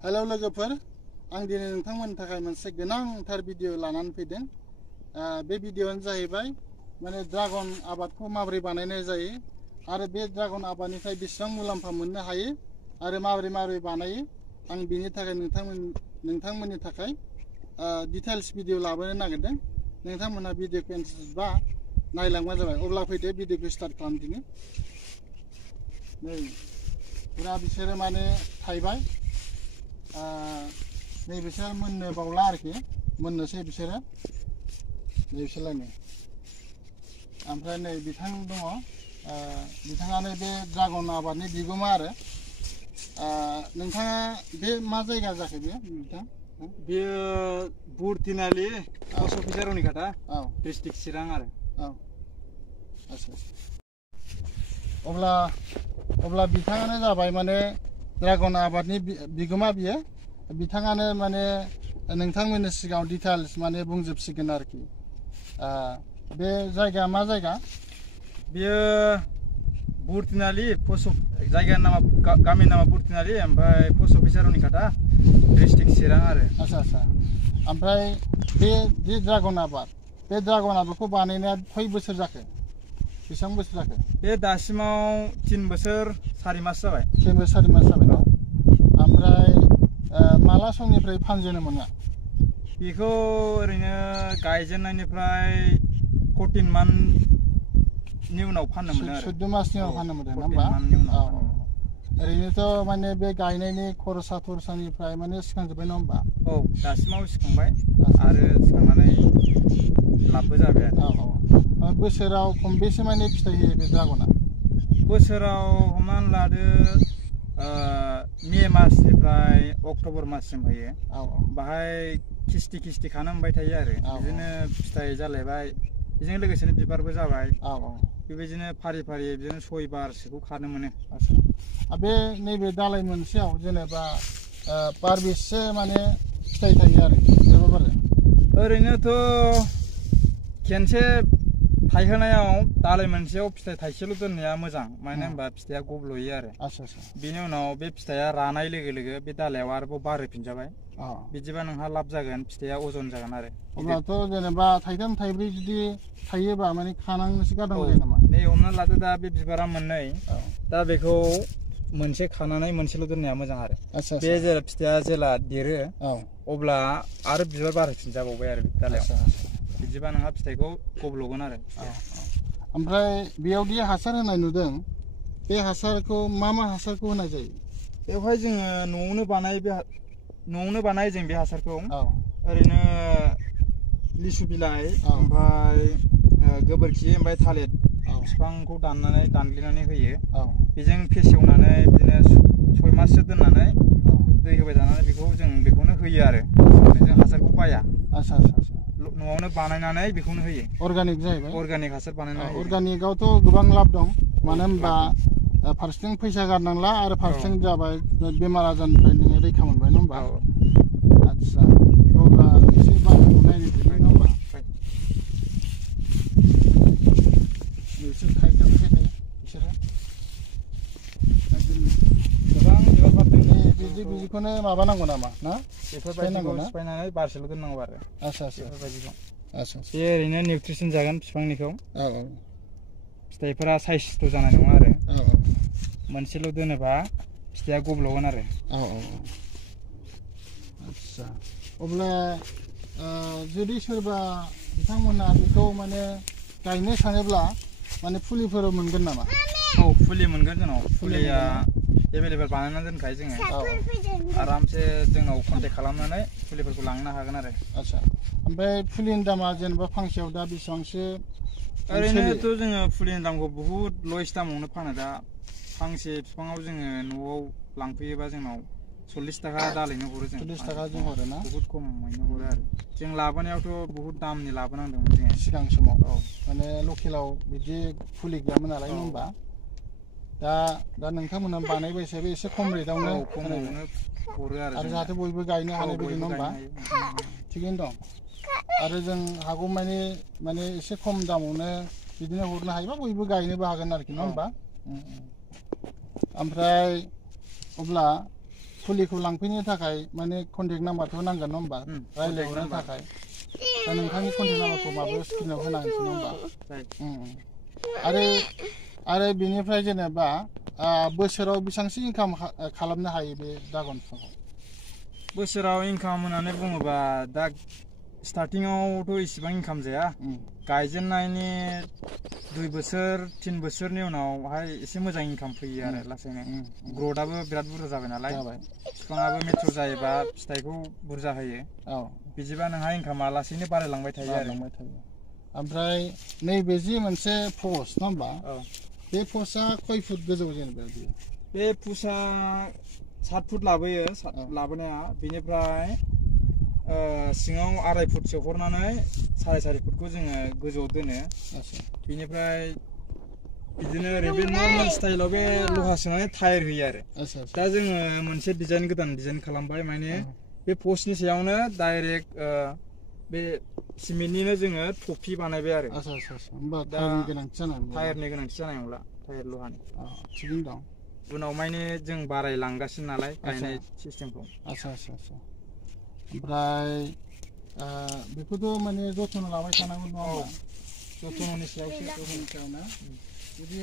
Hello लोगोफोर आं दिनै नोंथांमोननि थाखाय मोनसे गोनांथार भिडिअ लानानै फैदों। बे भिडिअआनो जाहैबाय माने ड्रागन आबादखौ माबोरै बानायनाय जायो आरो बे ड्रागन आबादनिफ्राय बेसेबां मुलाम्फा मोननो हायो आरो माबोरै बानायो आं बेनि थाखाय नोंथांमोननि थाखाय डिटेल्स भिडिअ लाबोनो नागिरदों। नोंथांमोनहा भिडिअखौ इन्टारेस्ट बा नायलांबानो जाबाय। अब्ला फैदो भिडिअखौ स्टार्ट खालामदिनि। नै पुरा बिसोरो माने थाइबाय। नै बिसोर मोननो बावला आरोखि, मोननोसै बिसोरो नै बिसोरलायनो। ओमफ्राय नै बिथां दङ, बिथाङानो बे ड्रागन आबादनि बिगोमा आरो। नोंथाङा बे मा जायगा जाखो बेयो नोंथां? बेयो बुरथिनालि पस्ट अफिस रनिघाटा डिस्ट्रिक्ट चिरां आरो। आच्छा अब्ला बिथाङानो जाबाय माने ड्रागन आबादनि बिगोमा बियो। बिथाङानो माने नोंथांमोननि सिगाङाव डिटेल्स माने बुंजोबसिगोन आरोखि। बे जायगाया मा जायगा? बेयो बुरथिनालि जायगानि नामा गामिनि नामा बुरथिनालि, ओमफ्राय पस्ट अफिस रनिघाटा डिस्ट्रिक्ट चिरां आरो। आच्छा ओमफ्राय बे ड्रागन आबादखौ बानायनाया खय बोसोर जाखो? बेसेबां बोसोर जाखो? बे दासिमाव 3 बोसोर 4 मास जाबाय। 3 बोसोर 4 मास जाबाय ना? ओमफ्राय माला समनिफ्राय फानजेनो मोना? बेखौ ओरैनो गायजेननायनिफ्राय 14 मान्थनि उनाव फाननो मोनो आरो। 14 मासनि उनाव फाननो मोनो ना होमबा? ओरैनोथ' माने बे गायनायनि खरसा थरसानिफ्राय माने सिखांजोब्बाय नङा होमबा? औ दासिमाव सिखांबाय आरो सिखांनानै लाबबो जाबाय आरो। बोसोराव खनबेसे माने फिथाइ होयो बे ड्रागना? बोसोराव हमनानै लादो मे मासनिफ्राय अक्ट'बर माससिम होयो। बाहाय खिस्ति खानो मोनबाय थायो आरो। बिदिनो फिथाइ जालायबाय, बेजों लोगोसेनो बिबारबो जाबाय। बेबायदिनो फारि बिदिनो 6 बारसोखौ खानो मोनो। बे नैबे दालाय मोनसेयाव जेनेबा बारबेसे माने फिथाइ थायो आरो? ओरैनोथ' खेनसे थायहोनायाव दालाय मोनसेयाव फिथाइ थाइसेल' दोननाया मोजां, मानो होनबा फिथाइया गब्ल'यो आरो। बेनि उनाव बे फिथाइया रानाय लोगो लोगो बे दालायाव आरोबाव बारहोफिनजाबाय। बिदिबा नोंहा लाब जागोन, फिथाइया अजन जागोन आरो। अब्लाथ' जेनेबा थाइथाम थाइब्रै जुदि थायोबा माने खानांनोसो गारनांगौ जायो नामा? नै हमनानै लादो दा बे बिबारा मोननै, दा बेखौ मोनसे खानानै मोनसेल' दोननाया मोजां आरो। बे जेला फिथाइया जेला देरो अब्ला आरो बिबार बारहोफिनजाबावबाय आरो दालायाव। बिदिबा नोंहा फिथाइखौ गब्ल'गोन आरो। ओमफ्राय बेयावदि हासार होनाय नुदों, बे हासारखौ मा हासारखौ होनाय जायो? बेवहाय जोङो न'आवनो बानायो जों बे हासारखौ। ओरैनो लिसु बिलाइ, ओमफ्राय गोबोरखि, ओमफ्राय थालिर बिफांखौ दानग्लिनानै होयो। बेजों फेसेवनानै बिदिनो 6 माससो दोननानै दै होबाय थानानै बेखौनो होयो आरो। जों हासारखौ बाया। न'आवनो बानायनानै बेखौनो होयो। अर्गानिक जाहैबाय। अर्गानिक हासार बानायनानै होयो। अर्गानिकआवथ' गोबां लाब दं, मानो होनबा फारसेथिं फैसा गारनांला आरो फारसेथिं जाबाय बेमार आजारनिफ्राय नोङो रैखा मोनबाय, नङा होमबा? आच्छा, अब्ला एसे बागानखौ नायनो नङा होमबा? बिसोर थाइजोबसै नै बिसोरो गोबां बिबार बारदों। बिदिखौनो माबानांगौ नामा ना? बेफोरबायदिखौ सिफायनानै बारसेल' दोननांगौ आरो। बेफोरबायदिखौ। बे ओरैनो निउट्रिसन जागोन बिफांनिखौ। फिथाइफोरा साइसथ' जानाय नङा आरो। मोनसेल' दोनोबा फिथाइया गब्ल'गोन आरो। आच्छा, अब्ला जुदि सोरबा बिथांमोना बेखौ माने गायनो सानोब्ला माने फुलिफोर मोनगोन नामा? औ, फुलि मोनगोन जोंनाव। फुलिया एभेलेबेल बानायनानै दोनखायो जोङो। आरामसे जोंनाव कन्टेक्ट खालामनानै फुलिफोरखौ लांनो हागोन आरो। आच्छा, ओमफ्राय फुलिनि दामा जेनेबा फांसेयाव दा बेसेबांसो? ओरैनोथ' जोङो फुलिनि दामखौ बुहुद लवेस्ट दामावनो फानो दा। फांसे बिफाङाव जोङो न'आव लांफैयोबा जोंनाव 40 थाखा दालैनो हरो जों। 40 थाखा जों हरो ना? बुहुद खमैनो हरो आरो। जों लाबोनायावथ' बुहुद दामनि लाबोनांदोंमोन जोङो सिगां समाव। माने लकेलाव बिदि फुलि गैयामोन नालाय, नङा होमबा? दा नोंथांमोना बानायबाय हिसाबै एसे खम रेटआवनो हरो आरो जाहाथे बयबो गायनो हानाय बायदि, नङा होमबा? थिगैनो दं। आरो जों हागौमानि माने एसे खम दामावनो बिदिनो हरनो हायोबा बयबो गायनोबो हागोन आरोखि, नङा होमबा? ओमफ्राय अब्ला फुलिखौ लांफैनो थाखाय माने कन्टेक्ट नाम्बारथ' नांगोन नङा होमबा रायज्लायहरनो थाखाय दा नोंथांनि कन्टेक्ट नाम्बारखौ माबायाव स्क्रिनाव होनांगोन नङा होमबा आरो बिनिफ्राय जेनेबा बोसोराव बेसेबांसो इनकाम खालामनो हायो बे ड्रागन बिफांखौ बोसोराव इनकाम होननानै बुङोबा दा स्टार्टिंआवथ' इसिबां इनकाम जाया गायजेननायनि 2 बोसोर 3 बोसोरनि उनावहाय एसे मोजां इनकाम फैयो आरो लासैनो ग्रथआबो बिराद बुरजा जाबाय नालाय बिफाङाबो मेच्युर जायोबा फिथाइखौ बुरजा होयो बिदिबा नोंहा इनकामा लासैनो बारायलांबाय थायो आरो ओमफ्राय नैबे जि मोनसे पस्ट नङा होमबा बे पस्टआ खय फुट गोजौ जेनेबा बे पस्टआ 7 फुट लाबोयो लाबोनाया बेनिफ्राय सिङाव 2.5 फुट सोहरनानै 4.5 फुटखौ जोङो गोजौआव दोनो बेनिफ्राय बिदिनो ओरै बे नर्मेल स्टाइलाव बे लहा सोनानै टायार होयो आरो दा जोङो मोनसे गोदान डिजाइन खालामबाय माने बे पस्टनि सायावनो डाइरेक्ट बे सिमेन्टनिनो जोङो टफि बानायबाय आरो होमबा टायारनि गोनांथि जानाय नंला टायार लहानि थिगैनो दं उनाव माने जों बारायलांगासिनो नालाय गायनाय सिस्टेमखौ ओमफ्राय बेखौथ' माने जथन लाबाय थानांगौ नङा होमबा जथननि सायावसो ना जुदि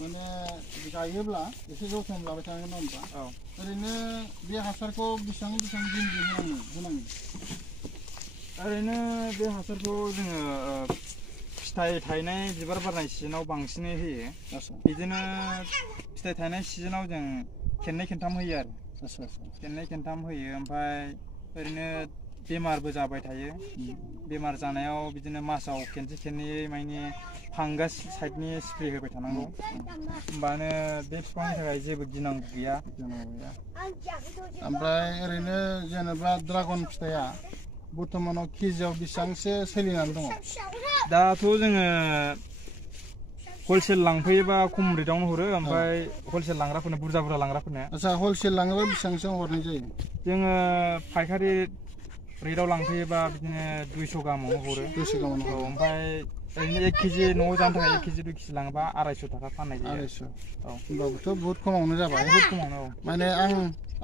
माने गायोब्ला एसे जथन लाबाय थानांगोन नङा होमबा ओरैनो बे हासारखौ बेसेबां दिन होनांगौ ओरैनो बे हासारखौ जोङो फिथाइ थायनाय बिबार बारनाय सिजनाव बांसिनै होयो बिदिनो फिथाइ थायनाय सिजनाव जों खेननै खेनथाम होयो आरो खेननै खेनथाम होयो ओमफ्राय ओरैनो बेमारबो जाबाय थायो बेमार जानायाव बिदिनो मासाव खेनसे खेननै माने फांगास साइडनि स्प्रे होबाय थानांगौ होमबानो बे बिफांनि थाखाय जेबो गिनांगौ गैया ओमफ्राय ओरैनो जेनेबा ड्रागन फिथाइया बर्थमानाव केजियाव बेसेबांसो सोलिनानै दङ दाथ' जोङो हलसेल लांफैयोबा खम रेटआवनो हरो ओमफ्राय हलसेल लांग्राफोरनो बुरजा लांग्राफोरनो हलसेल लाङोबा बेसेबांसो हरनाय जायो जोङो फायखारि रेटआव लांफैयोबा बिदिनो 200 गाहामावनो हरो 200 गाहामावनो ओमफ्राय ओरैनो 1 केजि न'आव जानो थाखाय 1 केजि 2 केजि लाङोबा 250 थाखा फाननाय जायो 250 होमबाबोथ' बहुत खमावनो जाबाय बहुत खमावनो माने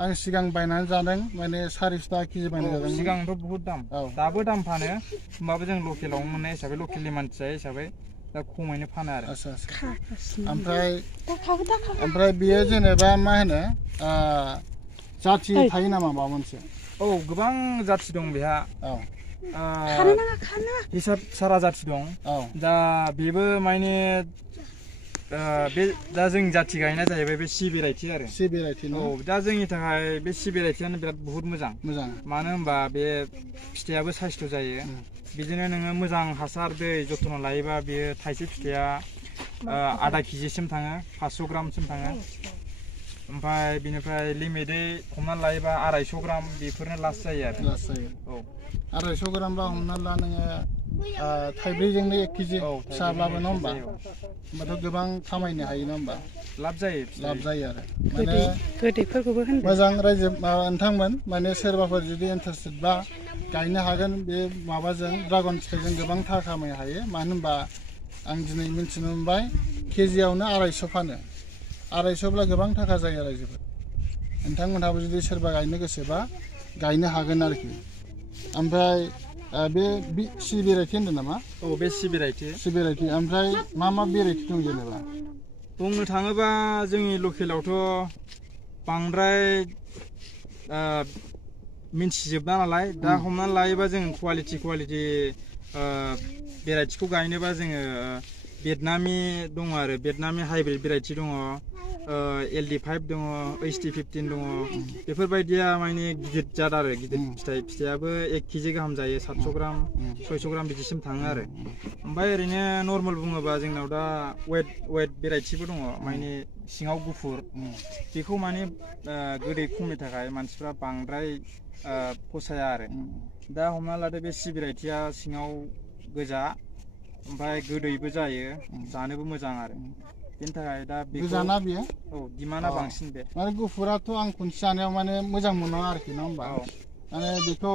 आं सिगां बायनानै जादों माने 400 थाखा केजि बायनानै जादों सिगांथ' बहुत दाम दाबो दाम फानो होमबाबो जों लकेलाव मोननाय हिसाबै लकेलनि मानसि हिसाबै दा खमैनो फानो आरो ओमफ्राय बेयो जेनेबा मा होनो जाथि थायो नामा माबा मोनसे गोबां जाथि दं बेहा हिसाब सारा जाथि दं दा बेबो माने बे दा जों जाथि गायनाय जाहैबाय बे सि भेराइटि आरो दा जोंनि थाखाय बे सि भेराइटियानो बिराद बहुत मोजां मानो होनबा बे फिथाइयाबो साइसथ' जायो बिदिनो नोङो मोजां हासार दै जथन लायोबा बेयो थाइसे फिथाइया आधा केजिसिम थाङो 500 ग्रामसिम थाङो ओमफ्राय बिनिफ्राय लिमिटै हमनानै लायोबा 250 ग्राम बेफोरनो लास्ट जायो आरो 250 ग्राम बा हमनानै ला नोङो थाइब्रैजोंनो 1 केजि फिसाब्लाबो नङा होमबा होमबाथ' गोबां खामायनो हायो नङा होमबा लाब जायो आरो माने गोदैफोरखौबो मोजां रायजो नोंथांमोन माने सोरबाफोर जुदि इन्टारेस्टेड बा गायनो हागोन बे माबाजों ड्रागन फिथाइजों गोबां थाखा खामायनो हायो मानो होनबा आं दिनै मिथिनो मोनबाय केजियावनो 250 फानो 250ब्ला गोबां थाखा जायो आरो जोबोद नोंथांमोनहाबो जुदि सोरबा गायनो गोसोबा गायनो हागोन आरोखि ओमफ्राय बे सि भेराइटि होनदों नामा बे सि भेराइटि ओमफ्राय मा भेराइटि दं जेनेबा बुंनो थाङोबा जोंनि लकेलावथ' बांद्राय मिन्थिजोबना नालाय दा हमनानै लायोबा जों कुवालिटि भेराइटिखौ गायनोबा जोङो भियेटनामी दङ आरो भियेटनामी हाइब्रिद भेराइटि दङ LD5 दङ HD15 दङ बेफोरबायदिया माने गिदिर जाद आरो गिदिर फिथाइयाबो 1 केजि गाहाम जायो 700 ग्राम 600 ग्राम बिदिसिम थाङो आरो ओमफ्राय ओरैनो नर्मेल बुङोबा जोंनाव दा वेट भेराइटिबो दङ माने सिङाव गुफुर बेखौ माने गोदै खमनि थाखाय मानसिफ्रा बांद्राय फसाया आरो दा हमना लादो बे सि भेराइटिया सिङाव गोजा ओमफ्राय गोदैबो जायो जानोबो मोजां आरो बेनि थाखाय दा गोजाना बियो दिमान्डआ बांसिन बे माने गुफुराथ' आं खनसे जानायाव माने मोजां मोना आरोखि नङा होमबा माने बेखौ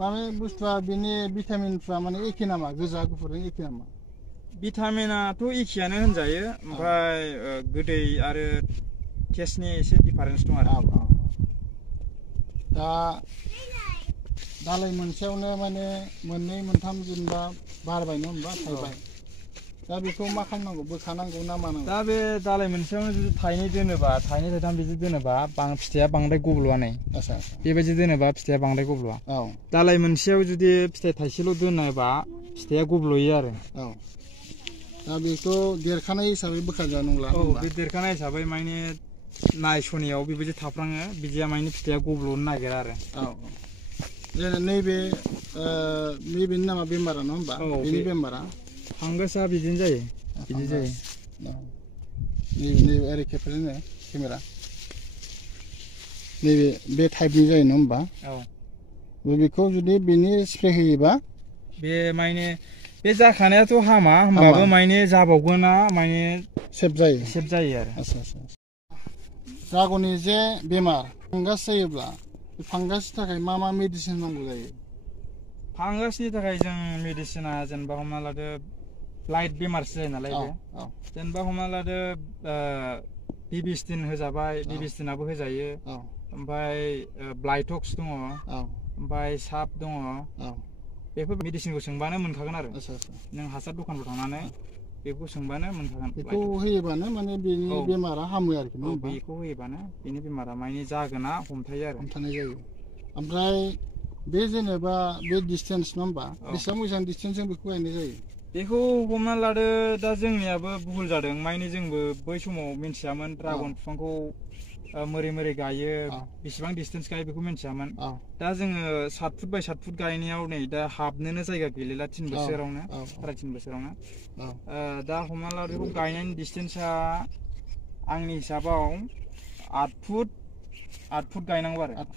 माने बुस्थुआ बिनि भिटामिनफ्रा माने एखे नामा गोजा गुफुरजों एखे नामा भिटामिनाथ' एखेयानो होनजायो ओमफ्राय गोदै आरो केसनि एसे डिफारेन्स दं आरो दा दालाय मोनसेयावनो माने मोननै मोनथाम जेनेबा बारबाय नङा होमबा थायबाय दा बेखौ मा खालामनांगौ बोखानांगौ ना मानांगौ दा बे दालाय मोनसेयावनो जुदि थाइनै दोनोबा थाइनै थाइथाम बिदि दोनोबा फिथाइया बांद्राय गब्ल'आ नै बेबायदि दोनोबा फिथाइया बांद्राय गब्ल'आ दालाय मोनसेयाव जुदि फिथाइ थाइसेल' दोनोबा फिथाइया गब्ल'यो आरो दा बेखौ देरखानाय हिसाबै बोखाजाया नंला बे देरखानाय हिसाबै माने नायस'नायाव बेबायदि थाफ्राङो बिदिया माने फिथाइया गब्ल'नो नागिरा आरो जेरै नैबेनि नामा बेमारा नङा होमबा बेनि बेमारा फांगासा बिदिनो जायो बिदि जायो नैबे ओरै खेबफोरजोंनो केमेरा नैबे बे टाइपनि जायो नङा होमबा बेखौ जुदि बेनि स्प्रे होयोबा बे माने बे जाखानायाथ' हामा होमबाबो माने जाबावगोना माने सेभ जायो आरो ड्रागननि जे बेमार फांगास जायोब्ला फांगासनि थाखाय मा मेडिसिन नांगौ जायो फांगासनि थाखाय जों मेडिसिना जेनेबा हमना लादो लाइट बेमारसो जायो नालाय बे जेनेबा हमना लादो बिबिस्टिन होजाबाय बिबिस्टिनाबो होजायो ओमफ्राय ब्लाइटक्स दङ ओमफ्राय साप दङ बेफोर मेडिसिनखौ सोंबानो मोनखागोन आरो नों हासार दखानफ्राव थांनानै बेखौ सोंबानो मोनखागोन बेखौ होयोबानो माने बेनि बेमारा हामो आरोखि नङा होमबा बेखौ होयोबानो बेनि बेमारा माने जागोना हमथानाय जायो ओमफ्राय बे जेनेबा बे डिसटेन्स नङा होमबा बेसेबां मोजां डिसटेन्सजों बेखौ गायनाय जायो बेखौ हमना लादो दा जोंनियाबो भुल जादों माने जोंबो बै समाव मिन्थियामोन ड्रागन बिफांखौ मोरै गायो बेसेबां डिसटेन्स गायो बेखौ मिन्थियामोन दा जोङो 7 फुट बाय 7 फुट गायनायाव नै दा हाबनोनो जायगा गैला 3 बोसोरावनो साराय 3 बोसोरावनो दा हमना ला बेखौ गायनायनि डिसटेन्सआ आंनि हिसाबाव 8 फुट गायनांगौ आरो 8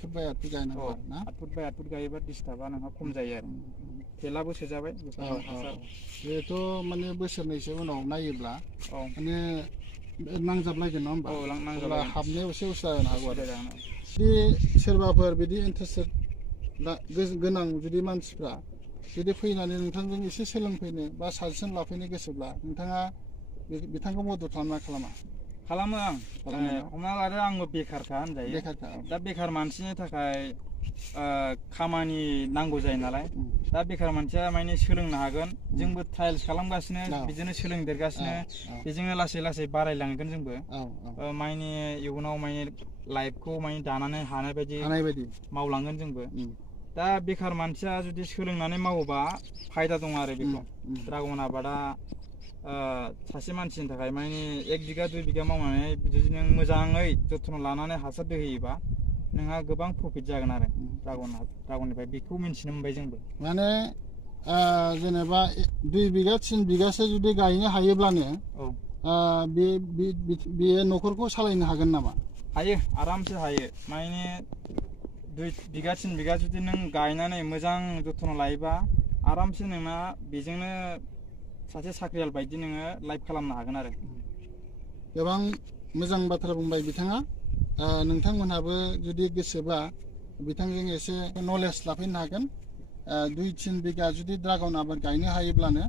फुट बाय 8 फुट गायनांगौ ना 8 फुट बाय 8 फुट गायोबा डिस्टार्बा नोंहा खम जायो आरो थेलाबो सोजाबाय बेथ' माने बोसोरनैसो उनाव नायोब्ला माने नांजाबलायगोन नङा होमबा हाबनायाव एसे उसुबिदा जानो हागौ आरो जुदि सोरबाफोर बिदि इन्टारेस्टेड गोनां जुदि मानसिफ्रा जुदि फैनानै नोंथांजों एसे सोलोंफैनो बा साजेसन लाफैनो गोसोब्ला नोंथाङा बिथांखौ मदद खालामो आं हमना लादो आंबो बेखारखा होनजायो दा बेखार मानसिनि थाखाय खामानि नांगौ जायो नालाय दा बेखार मानसिया माने सोलोंनो हागोन जोंबो ट्रायल्स खालामगासिनो बिदिनो सोलोंदेरगासिनो बेजोंनो लासै लासै बारायलांगोन जोंबो माने इयुनाव माने लाइफखौ माने दानानै हानाय बायदि मावलांगोन जोंबो दा बेखार मानसिया जुदि सोलोंनानै मावोबा फायदा दं आरो बेखौ ड्रागन आबादा सासे मानसिनि थाखाय माने 1 बिगा 2 बिगा मावनानै जुदि नों मोजाङै जथ्न लानानै हासार होयोबा नोंहा गोबां प्रफिट जागोन आरो ड्रागननिफ्राय बेखौ मिन्थिनो मोनबाय जोंबो माने जेनेबा 2 बिगा 3 बिगासो जुदि गायनो हायोब्लानो बेयो न'खरखौ सालायनो हागोन नामा हायो आरामसे हायो माने 2 बिगा 3 बिगा जुदि नों गायनानै मोजां जथ्न लायोबा आरामसे नोंना बेजोंनो सासे साख्रियाल बायदि नोङो लाइफ खालामनो हागोन आरो गोबां मोजां बाथ्रा बुंबाय बिथाङा नोंथांमोनहाबो जुदि गोसोबा बिथांजों एसे नलेज लाफैनो हागोन 2-3 बिगा जुदि ड्रागन आबाद गायनो हायोब्लानो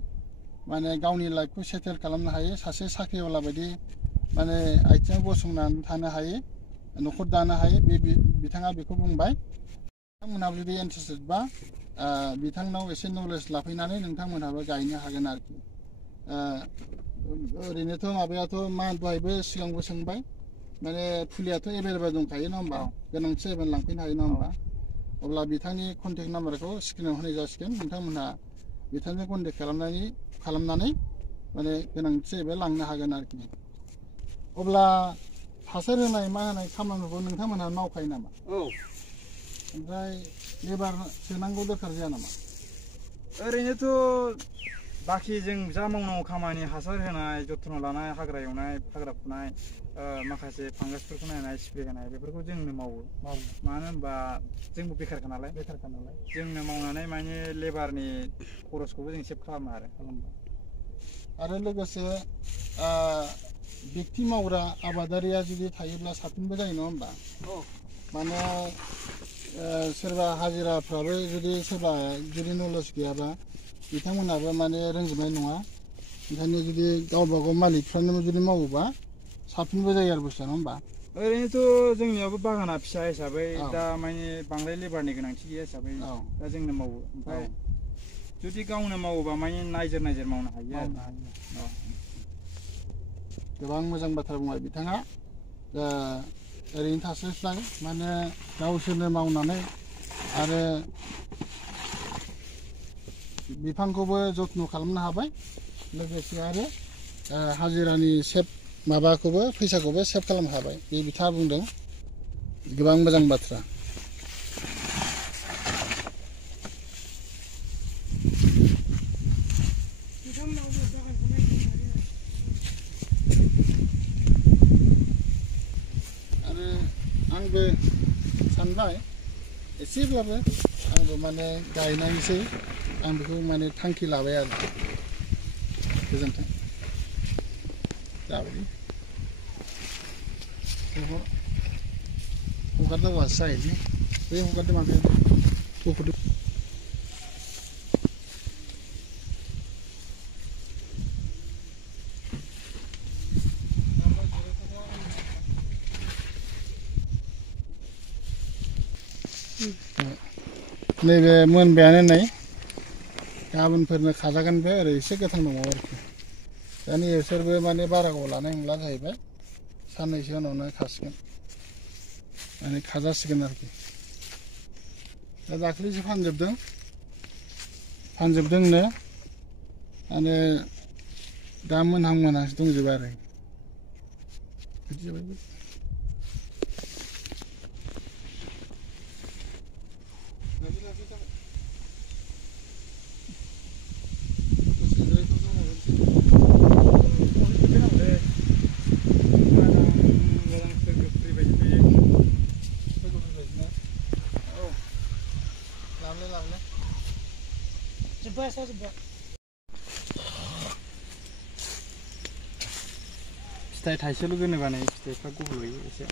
माने गावनि लाइफखौ सेटेल खालामनो हायो सासे साख्रियावला बायदि माने आथिङाव गसंनानै थानो हायो न'खर दानो हायो बिथाङा बेखौ बुंबाय नोंथांमोनहाबो जुदि इन्टारेस्टेड बा बिथांनाव एसे नलेज लाफैनानै नोंथांमोनहाबो गायनो हागोन आरोखि ओरैनोथ' माबायाथ' दहायबो सिगांबो सोंबाय माने फुलियाथ' एभेलेबेल दंखायो नङा होमबा गोनांथि जायोब्ला लांफैनो हायो नङा होमबा अब्ला बिथांनि कन्टेक्ट नाम्बारखौ स्क्रिनाव होनाय जासिगोन नोंथांमोनहा बिथांजों कन्टेक्ट खालामनानै माने गोनांथि जायोब्ला लांनो हागोन आरोखि अब्ला हासार होनाय मा होनाय खामानिखौ नोंथांमोनहा मावखायो नामा ओमफ्राय लेबार सोनांगौ दरखार जाया नामा ओरैनोथ' बाखि जों जा मावनांगौ खामानि हासार होनाय जथ्न लानाय हाग्रा एवनाय हाग्रा फुनाय माखासे फांगासफोरखौ नायनाय स्प्रे होनाय बेफोरखौ जोंनो मावो मानो होनबा जोंबो बेखारखा नालाय जोंनो मावनानै माने लेबारनि खरसखौबो जों सेभ खालामो आरो लोगोसे व्यक्ति मावग्रा आबादारिया जुदि थायोब्ला साबसिनबो जायो नङा होमबा माने सोरबा हाजिराफ्राबो जुदि नलेज गैयाबा बिथांमोनहाबो माने रोंजोबनाय नङा ओंखायनो जुदि गावबा गाव मालिकफ्रानो जुदि मावोबा साबसिनबो जायो आरो बुस्थुआ नङा होमबा ओरैनोथ' जोंनियावबो बागाना फिसा हिसाबै दा माने बांद्राय लेबारनि गोनांथि गैया हिसाबै दा जोंनो मावो ओमफ्राय जुदि गावनो मावोबा माने नायजोर मावनो हायो आरो गोबां मोजां बाथ्रा बुंबाय बिथाङा ओरैनो थास्लायस्लाय माने गावसोरनो मावनानै आरो बिफांखौबो जत्न खालामनो हाबाय लोगोसे आरो हाजिरानि सेभ माबाखौबो फैसाखौबो सेभ खालामनो हाबाय बे बिथाङा बुंदों गोबां मोजां बाथ्रा आरो आंबो सानबाय एसेब्लाबो आंबो माने गायनायसै आं बेखौ माने थांखि लाबाय आरो गोजोन्थों जाबाय हगारना वास जाहैदि बे हगारदों माबे गथ'दों नैबे मोनबायानो नै गाबोनफोरनो खाजागोन बे ओरै एसे गोथां दङ आरोखि दा नैसोरबो माने बारा गोबाव लानाय नंला जाहैबाय साननैसो उनावनो खासिगोन माने खाजासिगोन आरोखि दा दाख्लैसो फानजोबदोंनो माने दा मोनहांसो दंजोबो आरो बिदि जाबाय फिथाइ थाइसेल' गोनो बानाय फिथाइफ्रा गुबुलयो एसे